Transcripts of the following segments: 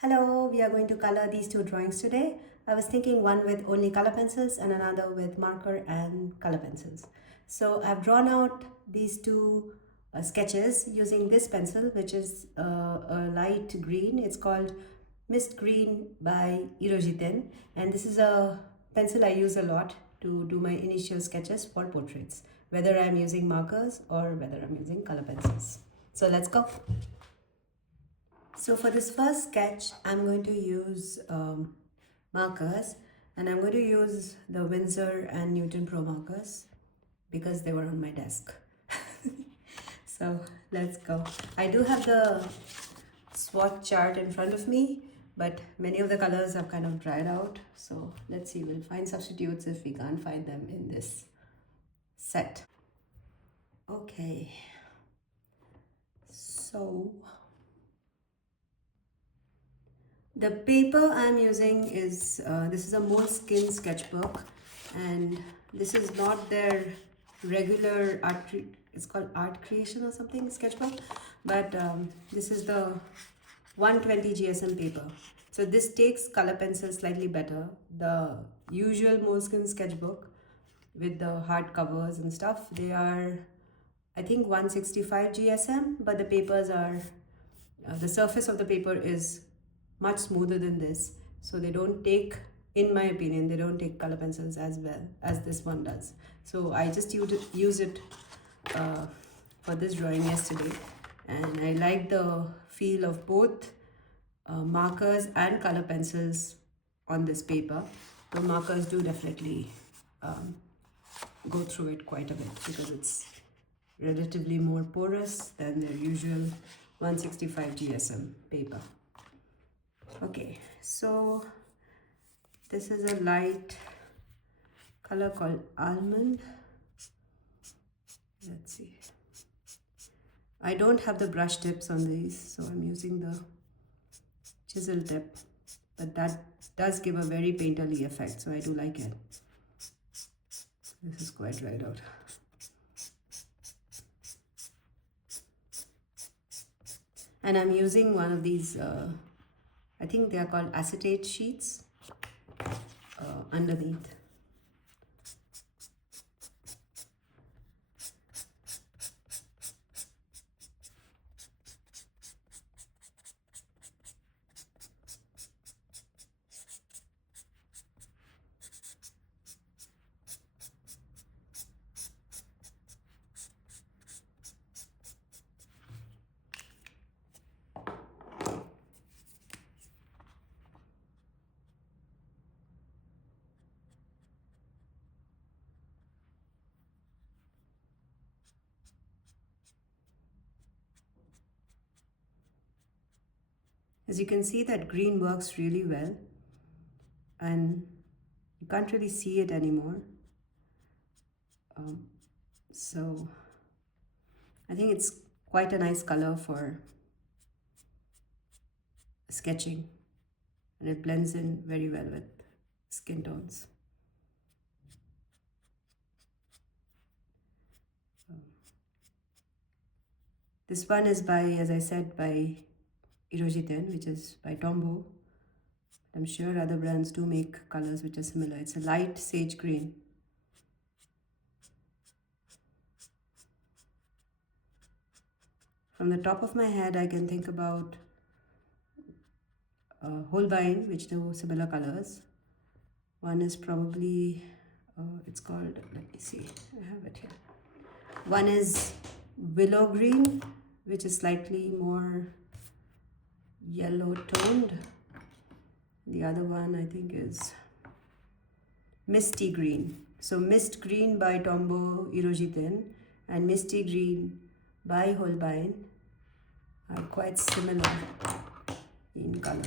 Hello, we are going to color these two drawings today. I was thinking one with only color pencils and another with marker and color pencils. So I've drawn out these two sketches using this pencil, which is a light green. It's called Mist Green by Irojiten, and this is a pencil I use a lot to do my initial sketches for portraits, whether I'm using markers or whether I'm using color pencils. So let's go. So for this first sketch, I'm going to use markers, and I'm going to use the Winsor and Newton Promarkers because they were on my desk. So let's go. I do have the swatch chart in front of me, but many of the colors have kind of dried out. So let's see, we'll find substitutes if we can't find them in this set. Okay, so the paper I'm using is, this is a Moleskine sketchbook, and this is not their regular it's called art creation or something sketchbook, but this is the 120 GSM paper. So this takes color pencil slightly better. The usual Moleskine sketchbook with the hard covers and stuff, they are, I think, 165 GSM, but the papers are, the surface of the paper is much smoother than this, so they don't take, in my opinion, they don't take color pencils as well as this one does. So I just used it for this drawing yesterday, and I like the feel of both markers and color pencils on this paper. The markers do definitely go through it quite a bit because it's relatively more porous than their usual 165 GSM paper. Okay, so this is a light color called almond. Let's see. I don't have the brush tips on these, so I'm using the chisel tip, but that does give a very painterly effect, so I do like it. This is quite dried out. And I'm using one of these, I think they are called acetate sheets underneath. As you can see, that green works really well, and you can't really see it anymore. So I think it's quite a nice color for sketching, and it blends in very well with skin tones. This one is by, as I said, by Irojiten, which is by Tombow. I'm sure other brands do make colors which are similar. It's a light sage green. From the top of my head, I can think about Holbein, which do similar colors. One is probably, it's called, let me see, I have it here. One is willow green, which is slightly more yellow toned. The other one I think is misty green. So mist green by Tombow Irojiten and misty green by Holbein are quite similar in color.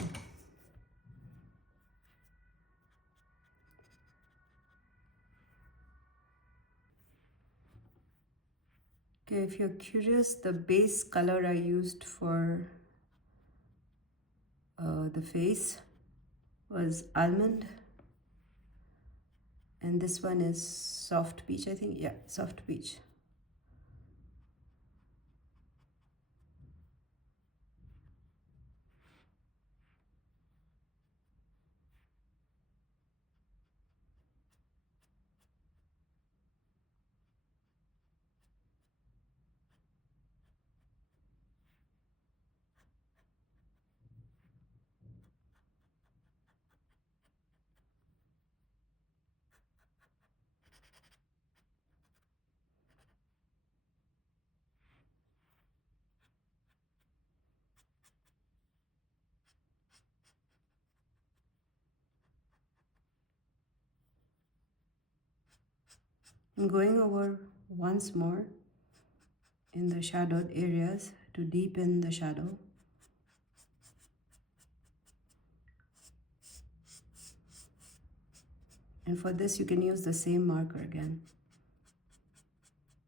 Okay, if you're curious, the base color I used for the face was almond, and this one is soft peach, I think. Yeah, soft peach. I'm going over once more in the shadowed areas to deepen the shadow. And for this, you can use the same marker again.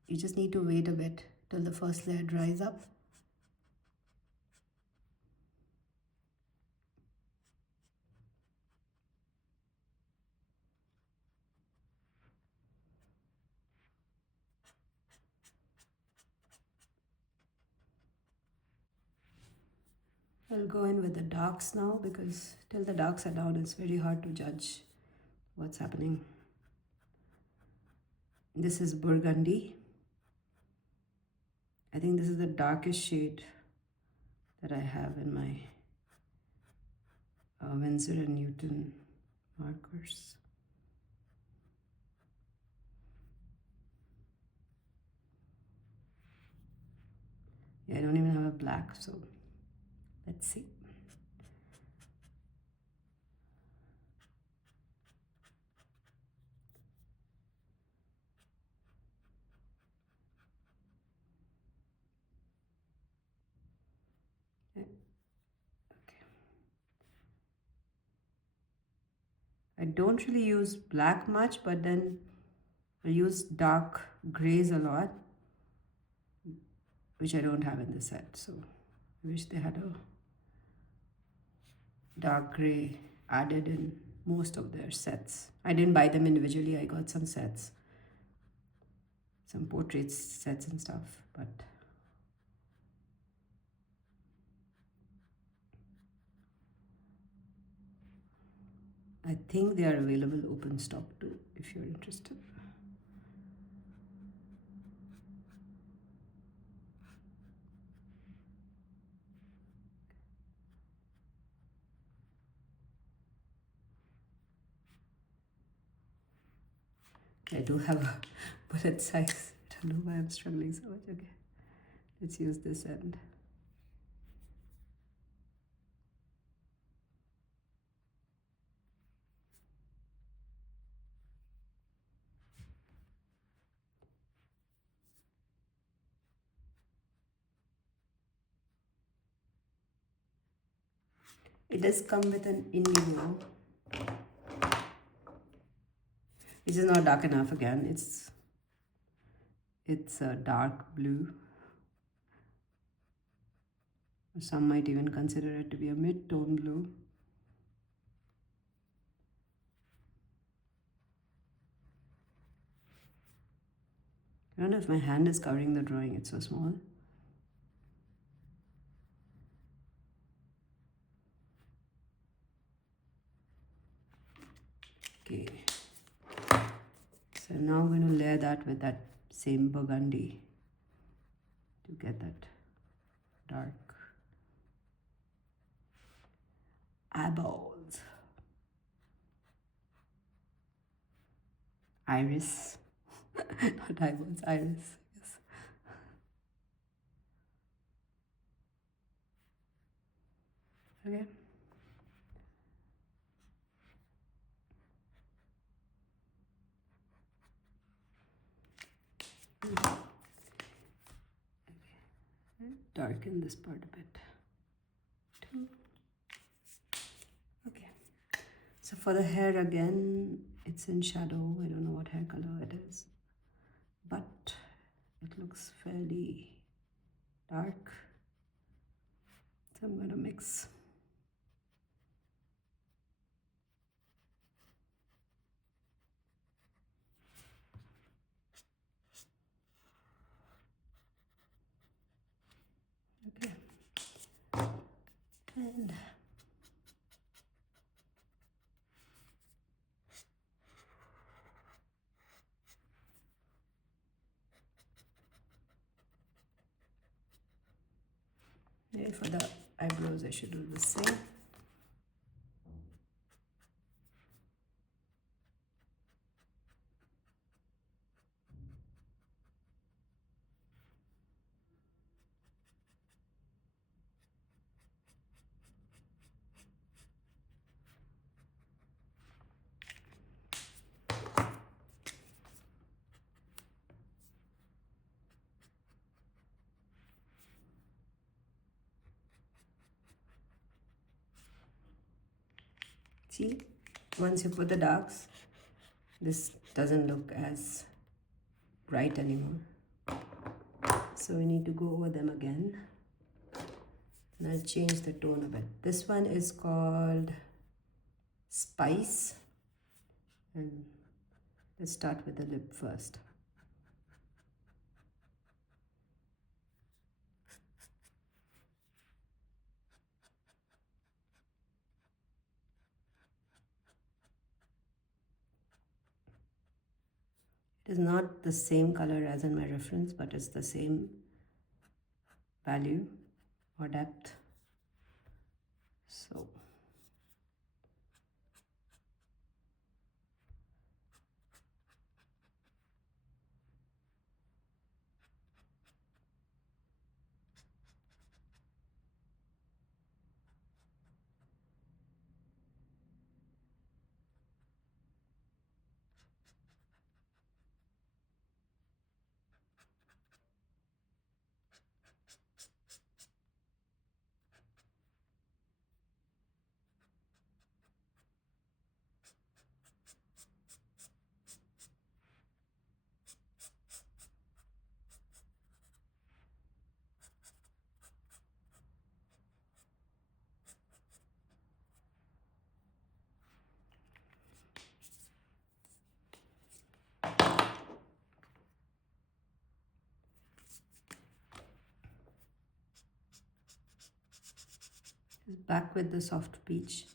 You just need to wait a bit till the first layer dries up. I'll go in with the darks now because till the darks are down, it's very hard to judge what's happening. This is burgundy. I think this is the darkest shade that I have in my Winsor and Newton markers. Yeah, I don't even have a black, so let's see. Okay. I don't really use black much, but then I use dark grays a lot, which I don't have in the set. So I wish they had a dark gray added in most of their sets. I didn't buy them individually. I got some sets, some portraits sets and stuff, but I think they are available open stock too if you're interested. I do have a bullet size. I don't know why I'm struggling so much. Okay, let's use this end. It does come with an indigo, which is not dark enough again. It's a dark blue. Some might even consider it to be a mid-tone blue. I don't know if my hand is covering the drawing, it's so small. Okay. So now I'm going to layer that with that same burgundy to get that dark eyeballs. Iris. Not eyeballs, iris. Yes. Okay. Darken this part a bit too. Okay. So for the hair again, it's in shadow. I don't know what hair color it is, but it looks fairly dark. So I'm going to mix. Okay. And maybe for the eyebrows I should do the same. See, once you put the darks, this doesn't look as bright anymore. So we need to go over them again. And I'll change the tone a bit. This one is called Spice. And let's start with the lip first. It is not the same color as in my reference, but it's the same value or depth. So back with the soft peach.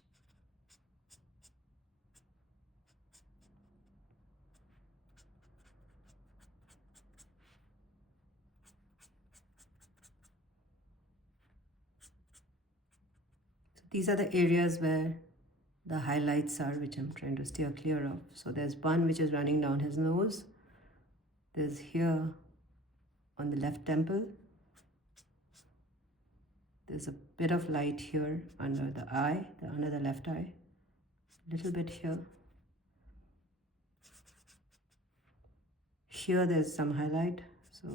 So these are the areas where the highlights are, which I'm trying to steer clear of. So there's one which is running down his nose. There's here on the left temple. There's a bit of light here under the eye, under the left eye. A little bit here. Here there's some highlight. So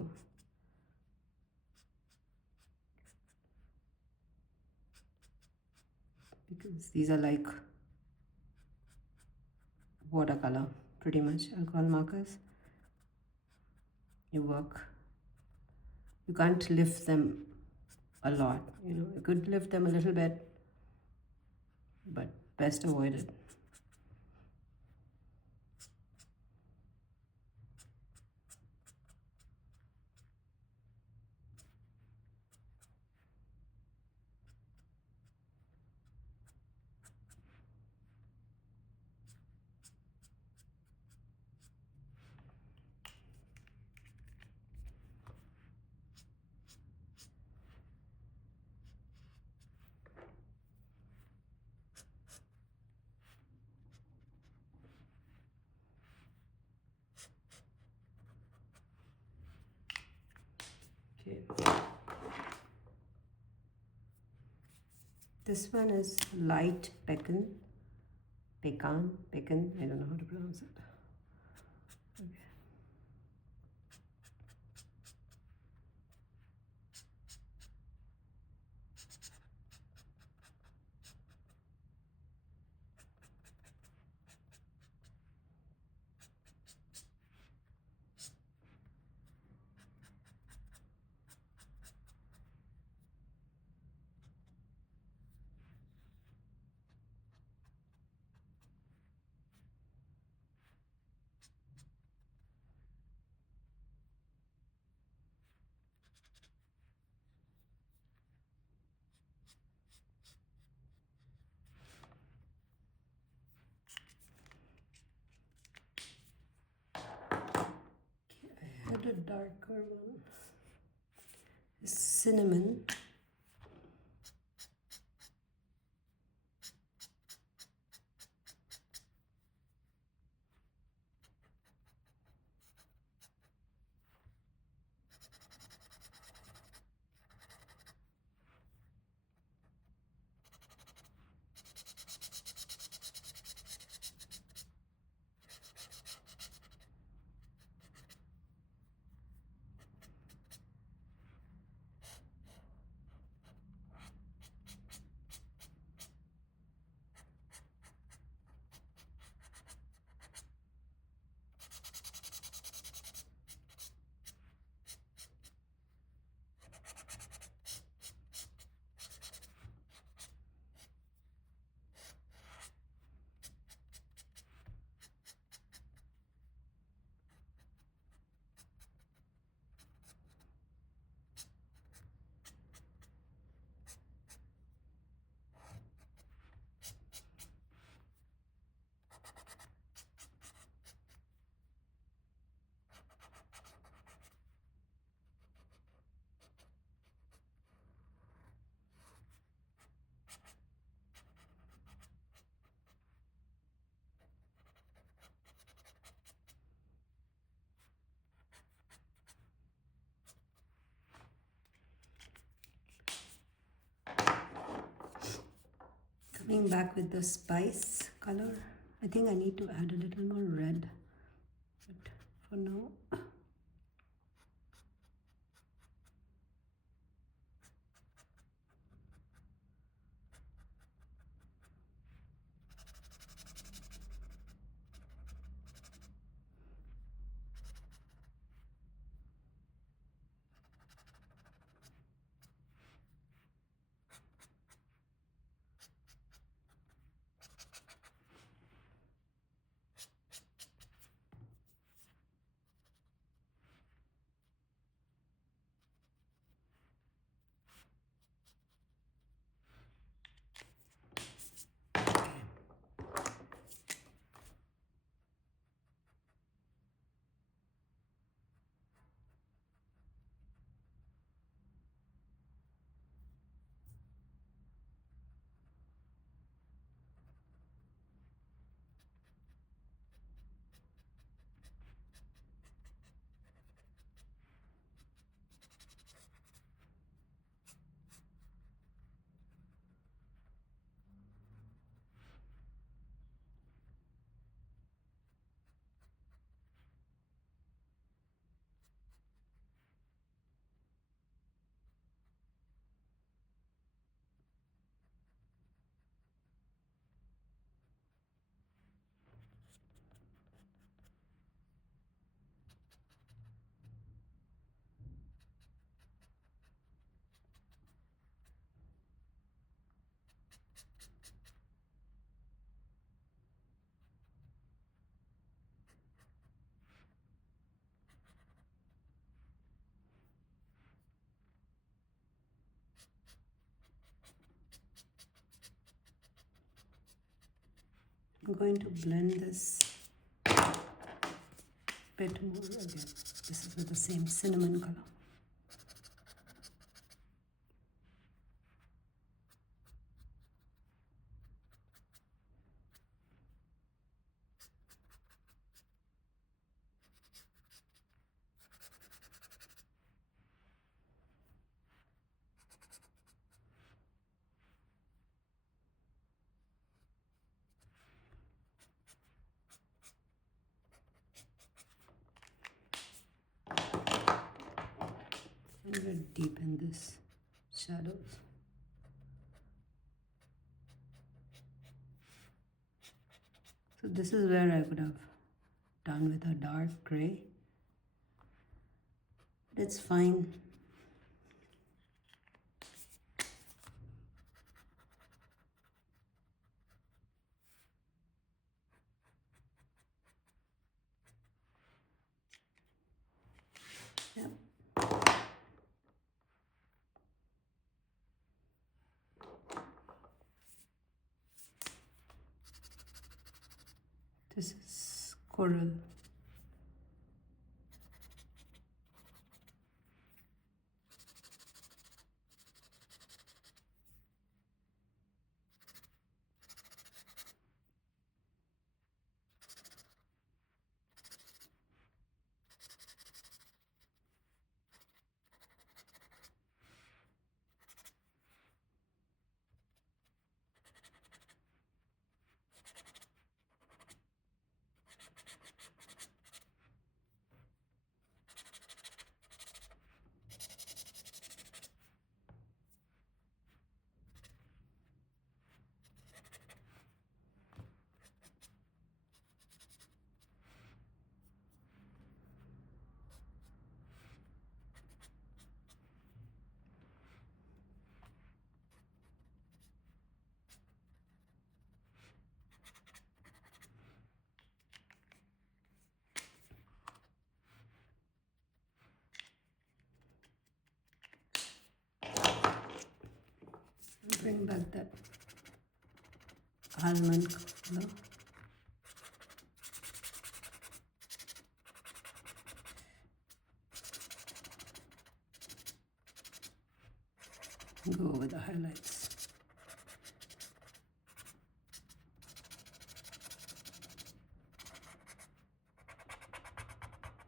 because these are like watercolor, pretty much, alcohol markers. You can't lift them a lot, you could lift them a little bit, but best avoid it. Okay. This one is light pecan, I don't know how to pronounce it. Okay. I had a darker one. Cinnamon. Coming back with the spice color. I think I need to add a little more red, but for now. I'm going to blend this bit more again. This is with the same cinnamon color. I'm going to deepen this shadows. So this is where I would have done with a dark gray. But it's fine. Yep. This is coral. Bring back that almond color. Go over the highlights.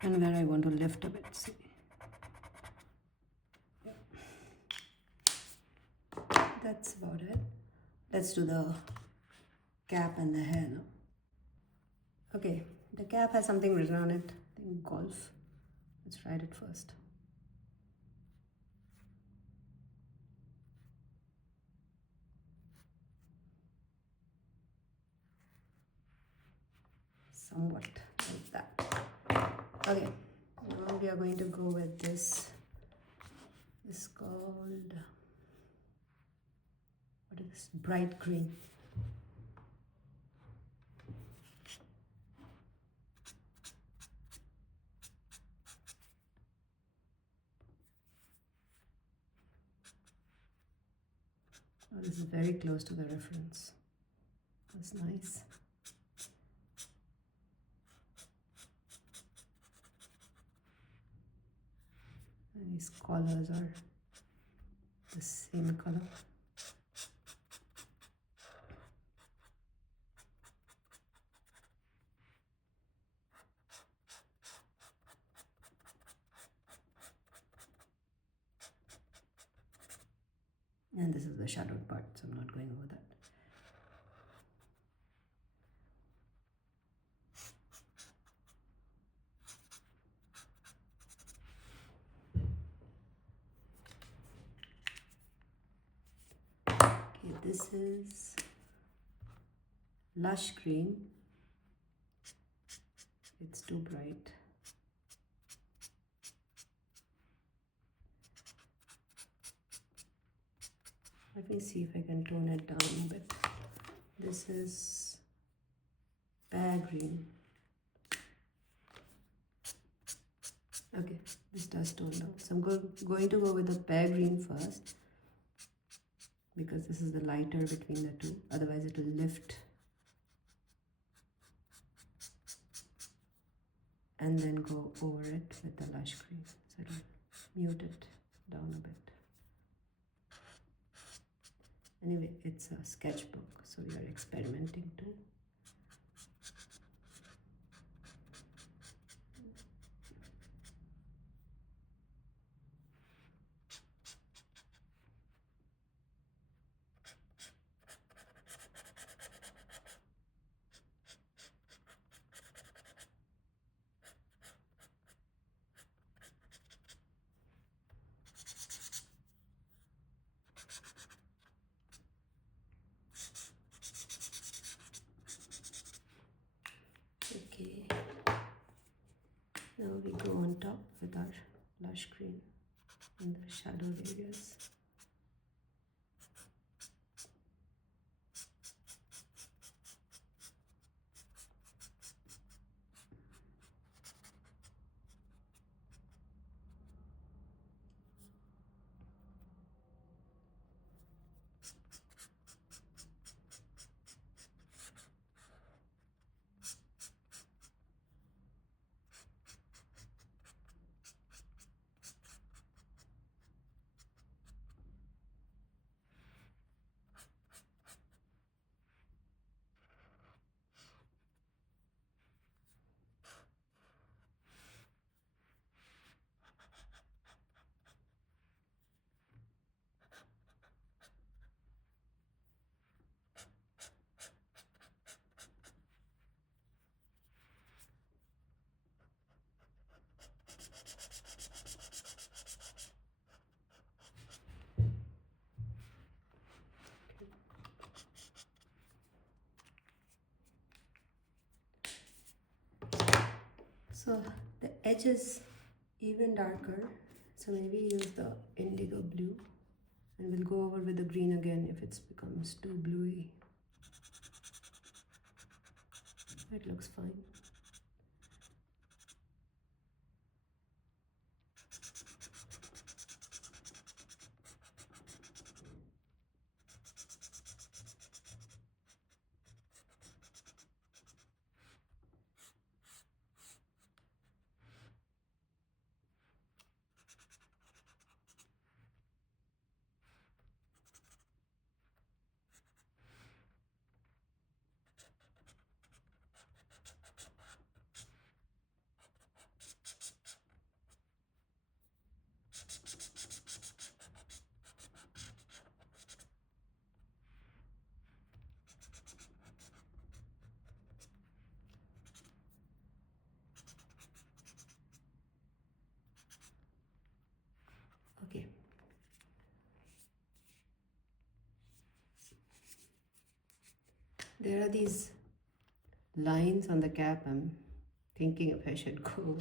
And where I want to lift a bit, see. That's about it. Let's do the cap and the hair, no? Okay, the cap has something written on it. I think golf. Let's write it first. Somewhat like that. Okay, now we are going to go with this. This is called, what is this? Bright green. Oh, this is very close to the reference. That's nice. And these collars are the same color. And this is the shadowed part, so I'm not going over that. Okay, this is lush green. It's too bright. Let me see if I can tone it down a bit. This is pear green. Okay, this does tone down. So I'm going to go with the pear green first, because this is the lighter between the two. Otherwise it will lift. And then go over it with the lush green. So it'll mute it down a bit. Anyway, it's a sketchbook, so we are experimenting too. Okay, now we go on top with our lush green in the shadowed areas. So the edge is even darker, so maybe use the indigo blue, and we'll go over with the green again if it becomes too bluey. It looks fine. There are these lines on the cap. I'm thinking if I should go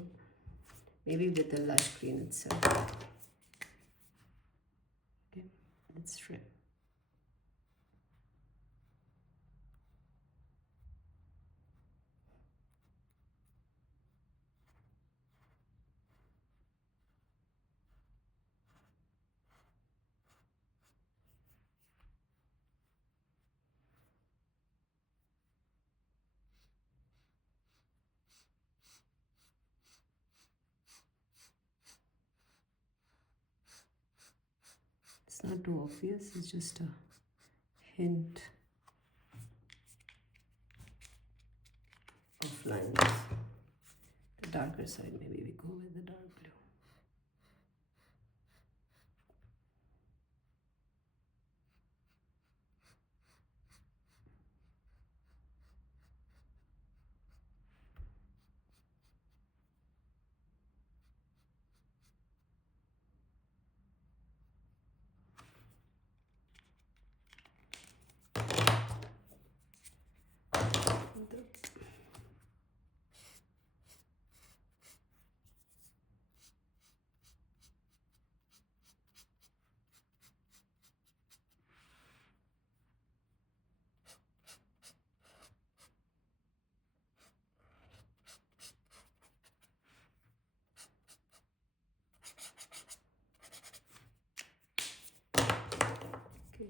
maybe with the lush green itself. Okay, let's try. It's not too obvious, it's just a hint of lines. The darker side, maybe we go with the dark blue. Okay,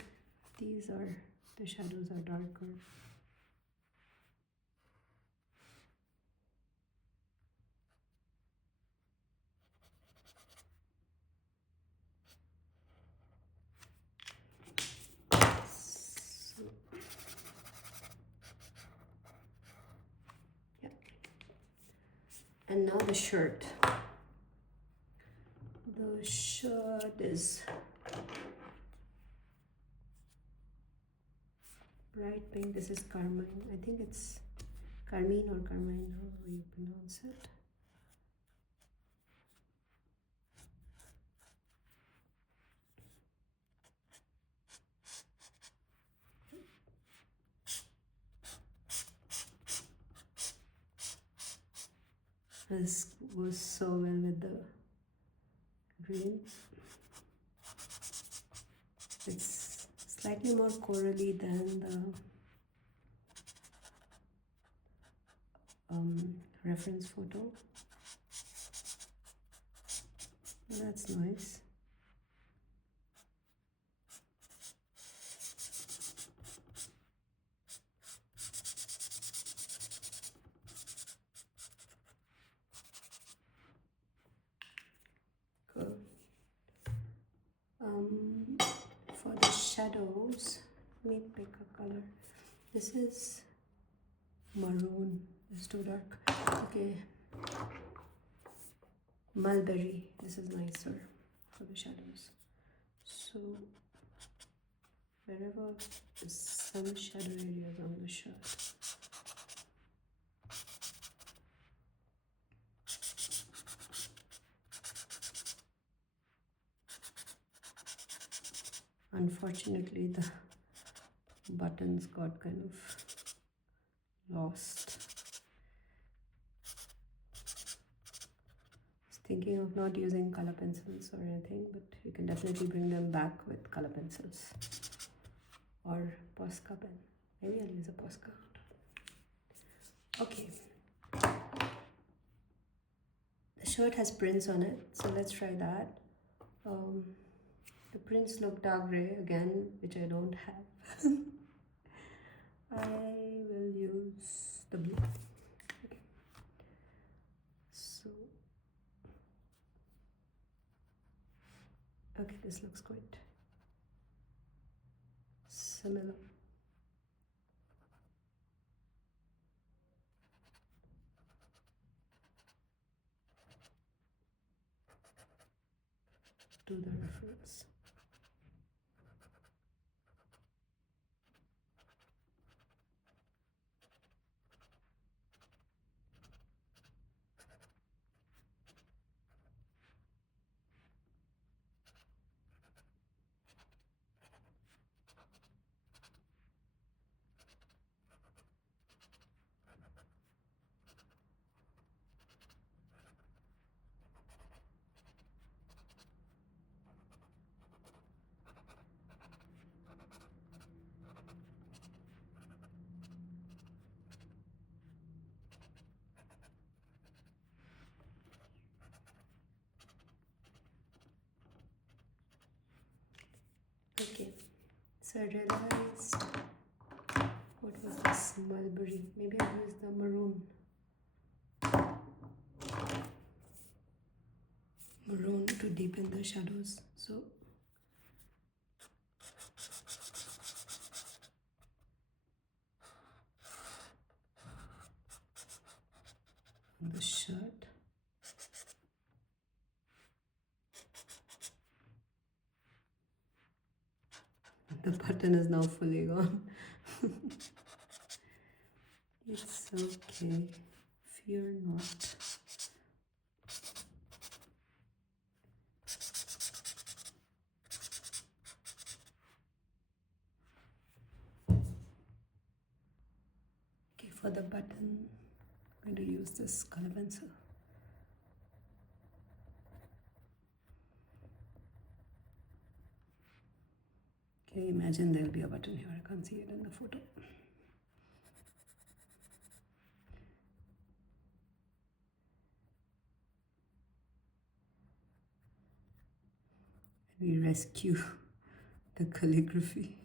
these are, the shadows are darker. So, yeah. And now the shirt. The shirt is bright pink. This is carmine. I think it's carmine or carmine, however you pronounce it. This goes so well with the green. It's slightly more corally than the reference photo. That's nice. Cool. For the shadows, let me pick a color. This is maroon. It's too dark. Okay. Mulberry. This is nicer for the shadows. So wherever there's some shadow areas on the shirt, unfortunately the buttons got kind of lost. I was thinking of not using color pencils or anything, but you can definitely bring them back with color pencils or Posca pen. Maybe I'll use a Posca. Okay. The shirt has prints on it, so let's try that. The prints look dark gray again, which I don't have. I will use the blue. Okay. So, okay, this looks quite similar. To the reference. So I realized, what was this? Mulberry. Maybe I'll use the maroon. Maroon to deepen the shadows. So on the shirt. The button is now fully gone. It's okay. Fear not. Okay, for the button, I'm going to use this color pencil. Okay, imagine there'll be a button here. I can't see it in the photo. And we rescue the calligraphy.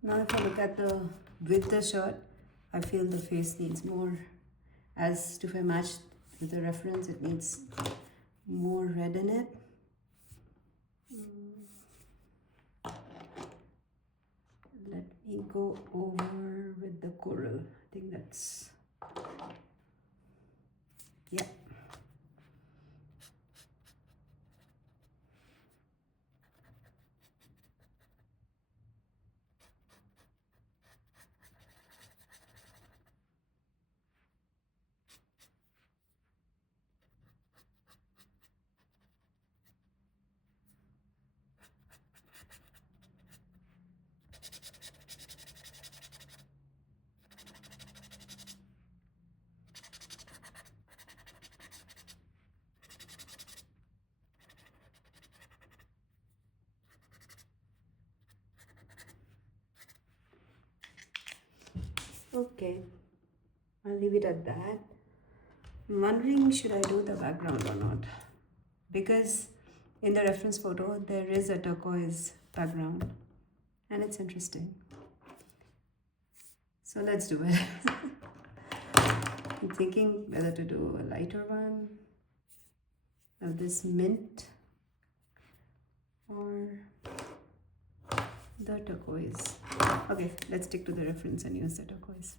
Now if I look at with the shirt, I feel the face needs more, as if I match with the reference, it needs more red in it. Let me go over with the coral. I think that's, yeah. Okay, I'll leave it at that. I'm wondering, should I do the background or not? Because in the reference photo, there is a turquoise background and it's interesting. So let's do it. I'm thinking whether to do a lighter one of this mint or the turquoise. Okay, let's stick to the reference and use the turquoise.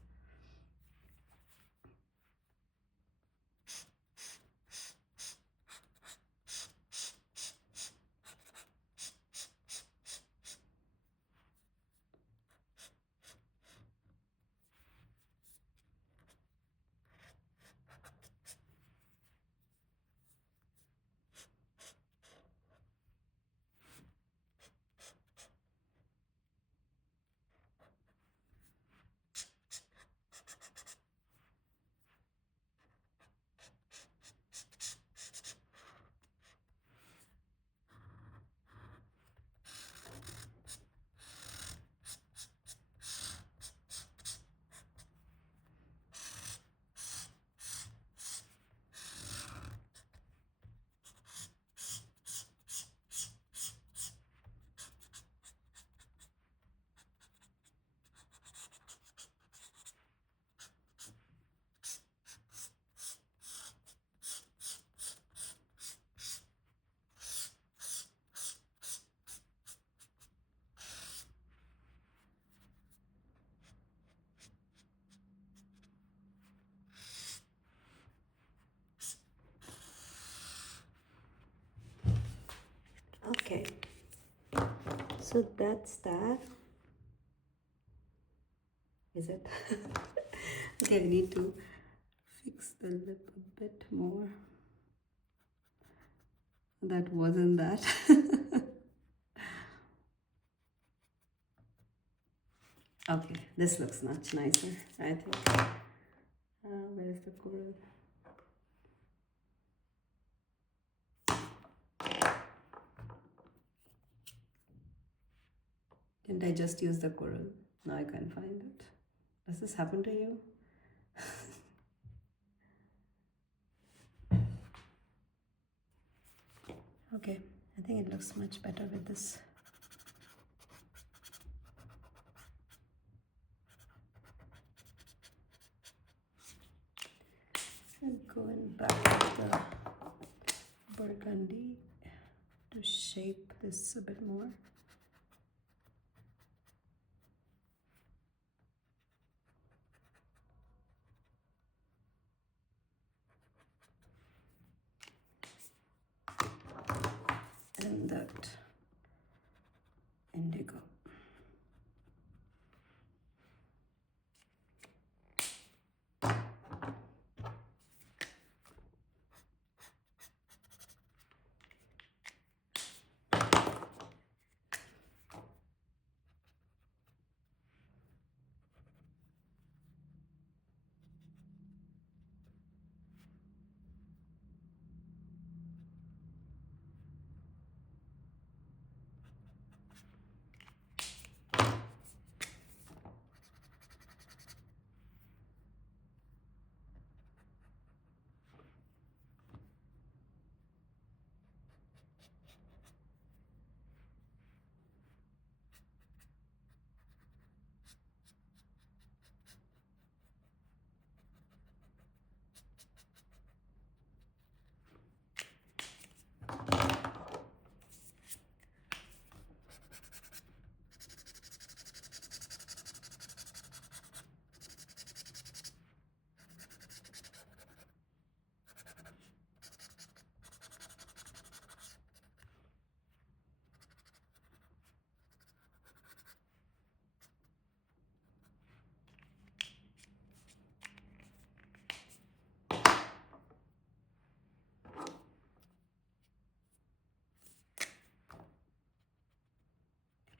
Okay, so that's that. Is it? Okay, I need to fix the lip a bit more. That wasn't that. Okay, this looks much nicer, I think. Where's the coral? Didn't I just use the coral? Now I can't find it. Does this happen to you? Okay, I think it looks much better with this. And going back to the burgundy to shape this a bit more. And that indigo.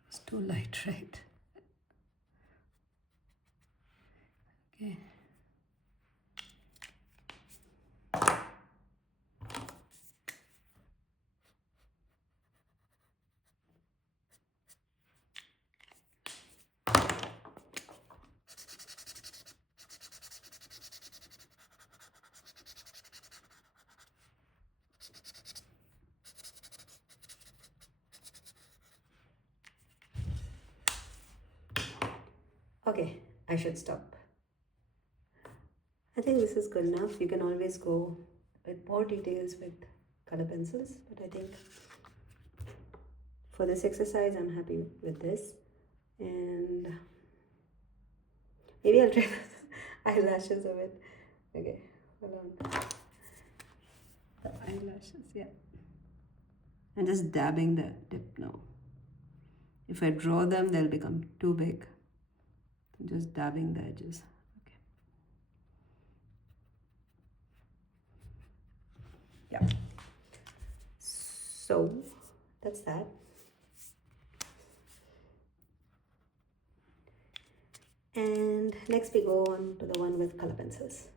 It's too light, right? Okay. Okay, I should stop. I think this is good enough. You can always go with more details with color pencils, but I think for this exercise I'm happy with this. And maybe I'll try the eyelashes of it. Okay, hold on. The eyelashes, yeah. And just dabbing the tip now. If I draw them, they'll become too big. Just dabbing the edges. Okay. Yeah. So that's that. And next we go on to the one with color pencils.